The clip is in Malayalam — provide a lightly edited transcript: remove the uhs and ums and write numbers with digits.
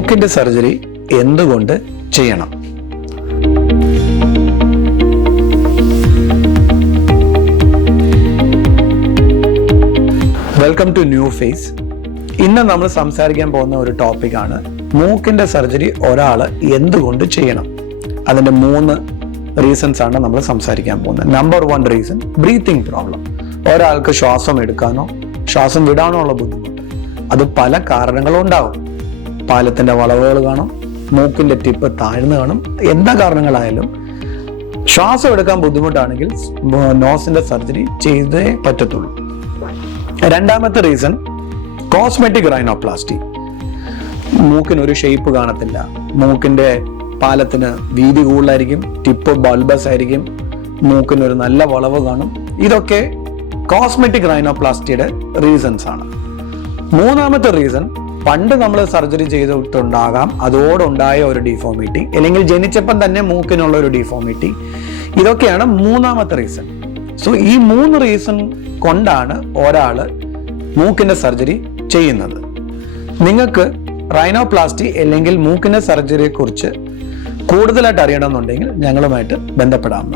മൂക്കിന്റെ സർജറി എന്തുകൊണ്ട് ചെയ്യണം? Welcome to New Face. ഇന്ന് നമ്മൾ സംസാരിക്കാൻ പോകുന്ന ഒരു ടോപ്പിക്കാണ് മൂക്കിന്റെ സർജറി ഒരാൾ എന്തുകൊണ്ട് ചെയ്യണം. അതിന്റെ 3 റീസൺസ് ആണ് നമ്മൾ സംസാരിക്കാൻ പോകുന്നത്. Number 1 reason, breathing problem. ഒരാൾക്ക് ശ്വാസം എടുക്കാനോ ശ്വാസം വിടാനോ ഉള്ള ബുദ്ധിമുട്ട്. അത് പല കാരണങ്ങളും ഉണ്ടാവും. പാലത്തിന്റെ വളവുകൾ കാണും, മൂക്കിന്റെ ടിപ്പ് താഴ്ന്നു കാണും. എന്താ കാരണങ്ങളായാലും ശ്വാസം എടുക്കാൻ ബുദ്ധിമുട്ടാണെങ്കിൽ നോസിന്റെ സർജറി ചെയ്തേ പറ്റത്തുള്ളൂ. രണ്ടാമത്തെ റീസൺ, കോസ്മെറ്റിക് റൈനോപ്ലാസ്റ്റി. മൂക്കിനൊരു ഷേപ്പ് കാണത്തില്ല, മൂക്കിന്റെ പാലത്തിന് വീതി കൂടുതലായിരിക്കും, ടിപ്പ് ബൾബസ് ആയിരിക്കും, മൂക്കിനൊരു നല്ല വളവ് കാണും. ഇതൊക്കെ കോസ്മെറ്റിക് റൈനോപ്ലാസ്റ്റിയുടെ റീസൺസ് ആണ്. മൂന്നാമത്തെ റീസൺ, പണ്ട് നമ്മൾ സർജറി ചെയ്തിട്ടുണ്ടാകാം, അതോടുണ്ടായ ഒരു ഡിഫോമിറ്റി, അല്ലെങ്കിൽ ജനിച്ചപ്പം തന്നെ മൂക്കിനുള്ള ഒരു ഡിഫോമിറ്റി. ഇതൊക്കെയാണ് മൂന്നാമത്തെ റീസൺ. സോ ഈ 3 റീസൺ കൊണ്ടാണ് ഒരാള് മൂക്കിന്റെ സർജറി ചെയ്യുന്നത്. നിങ്ങൾക്ക് റൈനോപ്ലാസ്റ്റി അല്ലെങ്കിൽ മൂക്കിന്റെ സർജറിയെ കുറിച്ച് കൂടുതലായിട്ട് അറിയണമെന്നുണ്ടെങ്കിൽ ഞങ്ങളുമായിട്ട് ബന്ധപ്പെടാവുന്നതാണ്.